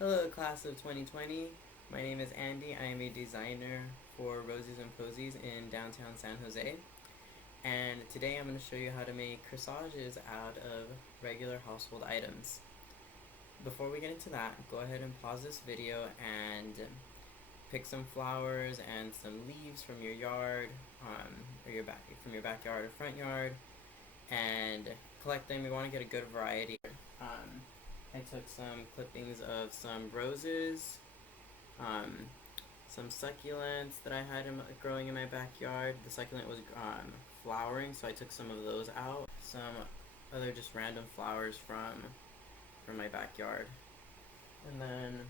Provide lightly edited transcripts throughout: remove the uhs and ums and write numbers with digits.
Hello, class of 2020. My name is Andy. I am a designer for Roses and Posies in downtown San Jose. And today I'm going to show you how to make corsages out of regular household items. Before we get into that, go ahead and pause this video and pick some flowers and some leaves from your yard, or from your backyard or front yard, and collect them. You want to get a good variety. I took some clippings of some roses, some succulents that I had growing in my backyard. The succulent was flowering, so I took some of those out. Some other just random flowers from my backyard. And then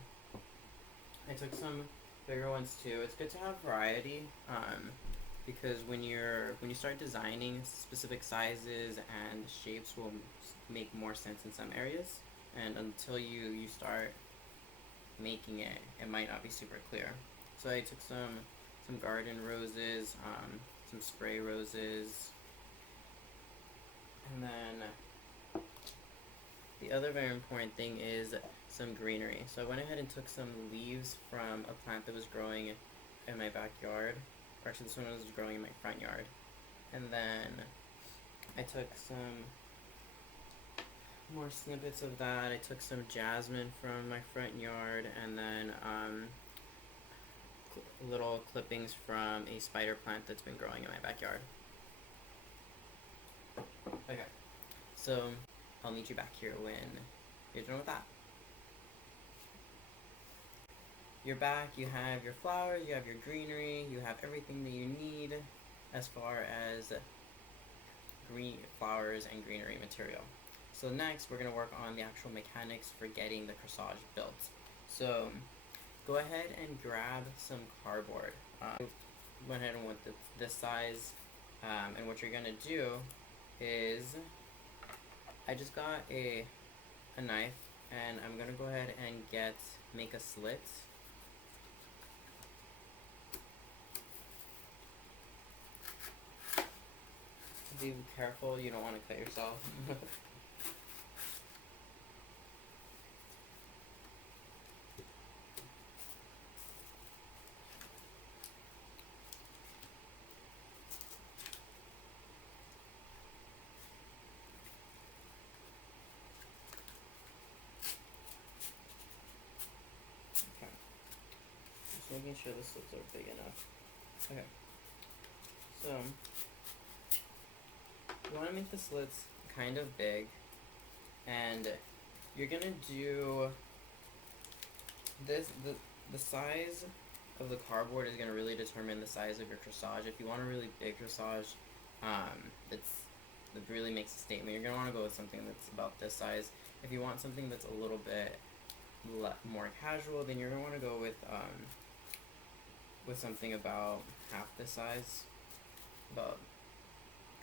I took some bigger ones too. It's good to have variety, because when you start designing, specific sizes and shapes will make more sense in some areas, and until you start making it, it might not be super clear. So I took some garden roses, some spray roses, and then the other very important thing is some greenery. So I went ahead and took some leaves from a plant that was growing in my backyard, or actually this one was growing in my front yard, and then I took some more snippets of that. I took some jasmine from my front yard, and then little clippings from a spider plant that's been growing in my backyard. Okay, so I'll meet you back here when you're done with that. You're back, you have your flowers, you have your greenery, you have everything that you need as far as green flowers and greenery material. So next, we're going to work on the actual mechanics for getting the corsage built. So go ahead and grab some cardboard. Went ahead and went this size, and what you're going to do is, I just got a knife, and I'm going to go ahead and make a slit. Be careful, you don't want to cut yourself. Okay. Just making sure the slits are big enough. Okay. So you want to make the slits kind of big, and you're gonna do this. The size of the cardboard is gonna really determine the size of your corsage. If you want a really big corsage, that really makes a statement, you're gonna want to go with something that's about this size. If you want something that's a little bit more casual, then you're gonna want to go with something about half this size, about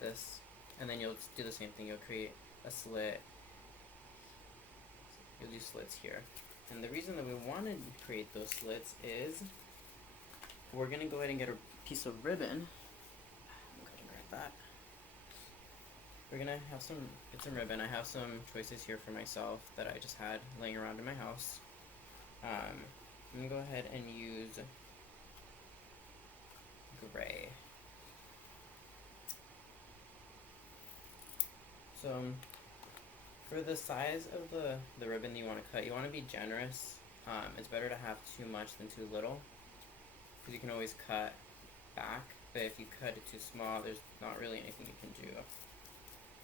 this, and then you'll do the same thing. You'll create a slit. You'll do slits here, and the reason that we want to create those slits is we're gonna go ahead and get a piece of ribbon. I'm going to grab that. We're gonna have get some ribbon. I have some choices here for myself that I just had laying around in my house. I'm gonna go ahead and use gray. So for the size of the ribbon that you want to cut, you want to be generous. It's better to have too much than too little, because you can always cut back, but if you cut it too small, there's not really anything you can do.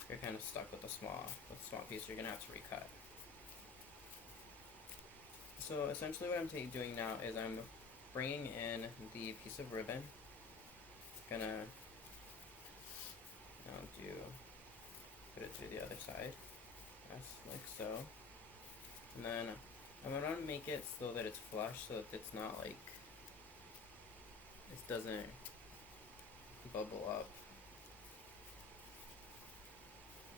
You're kind of stuck with a small piece, so you're going to have to recut. So essentially what I'm doing now is I'm bringing in the piece of ribbon. Gonna put it through the other side, like so, and then I'm gonna make it so that it's flush, so that it's not like, it doesn't bubble up.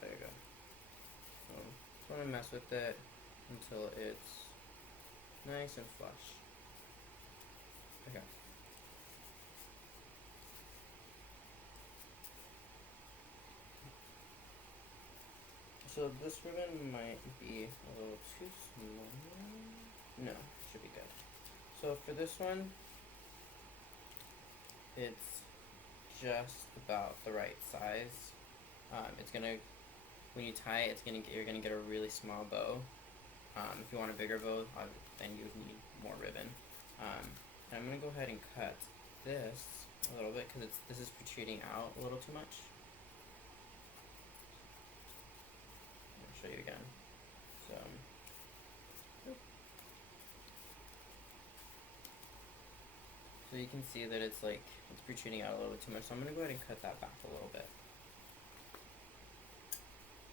There you go. So just want to mess with it until it's nice and flush. Okay. So this ribbon might be a little too small. No, So for this one, it's just about the right size. It's gonna, when you tie it, you're gonna get a really small bow. If you want a bigger bow, then you would need more ribbon. And I'm gonna go ahead and cut this a little bit because this is protruding out a little too much. I'll show you again. So you can see that it's protruding out a little bit too much. So I'm gonna go ahead and cut that back a little bit.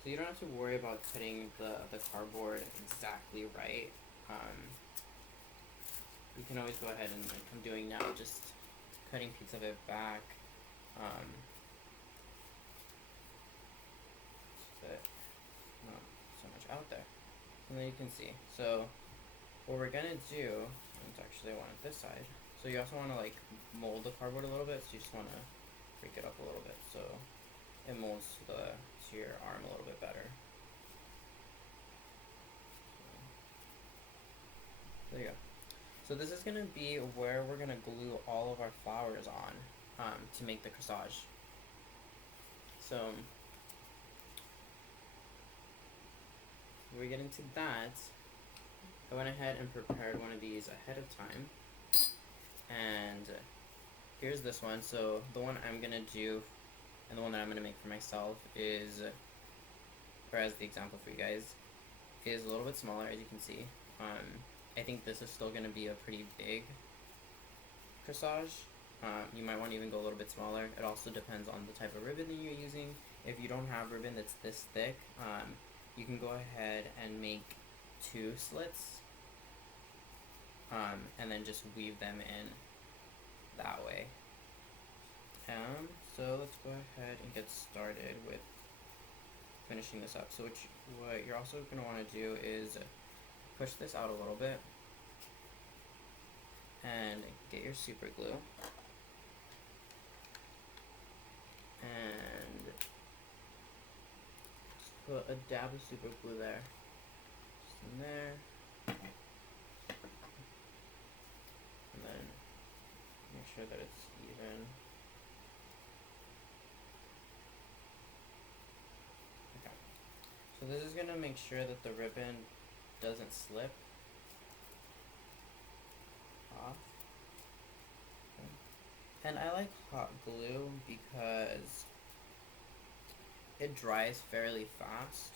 So you don't have to worry about cutting the cardboard exactly right. You can always go ahead and, like I'm doing now, just cutting pieces of it back. But not so much out there. And then you can see. So what we're gonna do, let's actually, I want it this side. So you also want to like mold the cardboard a little bit. So you just want to break it up a little bit so it molds to your arm a little bit better. There you go. So this is gonna be where we're gonna glue all of our flowers on to make the corsage. So we get into that. I went ahead and prepared one of these ahead of time. And here's this one. So the one I'm gonna do and the one that I'm gonna make for myself is, or as the example for you guys, is a little bit smaller, as you can see. I think this is still gonna be a pretty big corsage. You might want to even go a little bit smaller. It also depends on the type of ribbon that you're using. If you don't have ribbon that's this thick, you can go ahead and make 2 slits, and then just weave them in that way. So let's go ahead and get started with finishing this up. So what you're also going to want to do is push this out a little bit and get your super glue and just put a dab of super glue there, just in there, and then make sure that it's even. Okay, so this is going to make sure that the ribbon doesn't slip off. Okay. And I like hot glue because it dries fairly fast.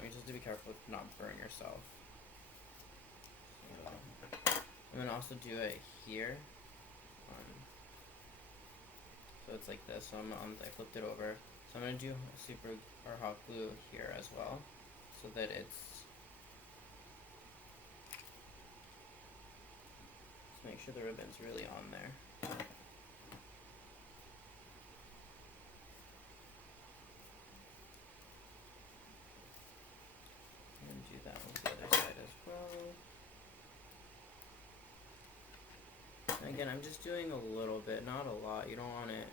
You just have to be careful to not burn yourself. So I'm gonna also do it here. So it's like this. So I flipped it over. So I'm gonna do super or hot glue here as well, so that it's. Just make sure the ribbon's really on there. And do that with the other side as well. And again, I'm just doing a little bit, not a lot. You don't want it.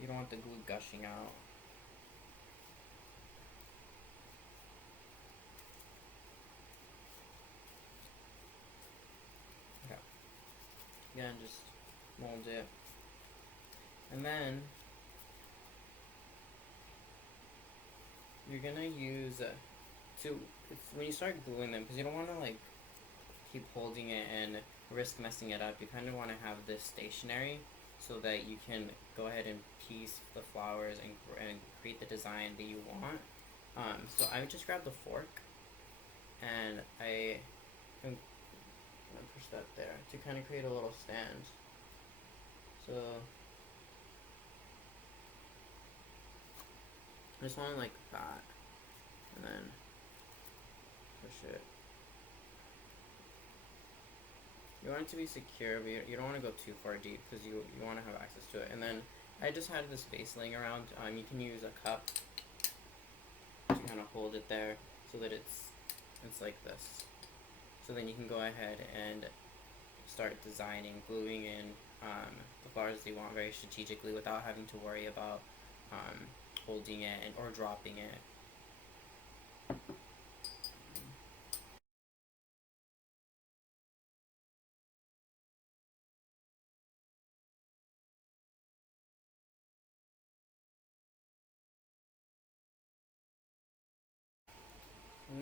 You don't want the glue gushing out. Okay. Again, just mold it. And then you're gonna use when you start gluing them, because you don't want to like keep holding it and risk messing it up. You kind of want to have this stationary so that you can go ahead and piece the flowers and create the design that you want. So I just grabbed the fork and I'm gonna push that there to kind of create a little stand. So I just want to like that, and then push it. You want it to be secure, but you don't want to go too far deep because you want to have access to it. And then I just had this base laying around. You can use a cup to kind of hold it there so that it's like this. So then you can go ahead and start designing, gluing in the flowers that you want very strategically without having to worry about holding it or dropping it.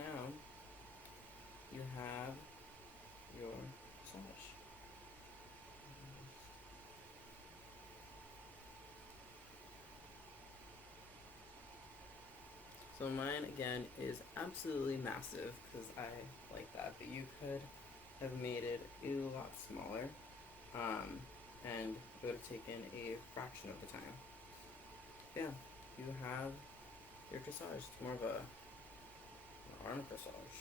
now you have your massage. So mine again is absolutely massive because I like that, but you could have made it a lot smaller, and it would have taken a fraction of the time. Yeah, you have your dressage. It's more of a an arm dressage.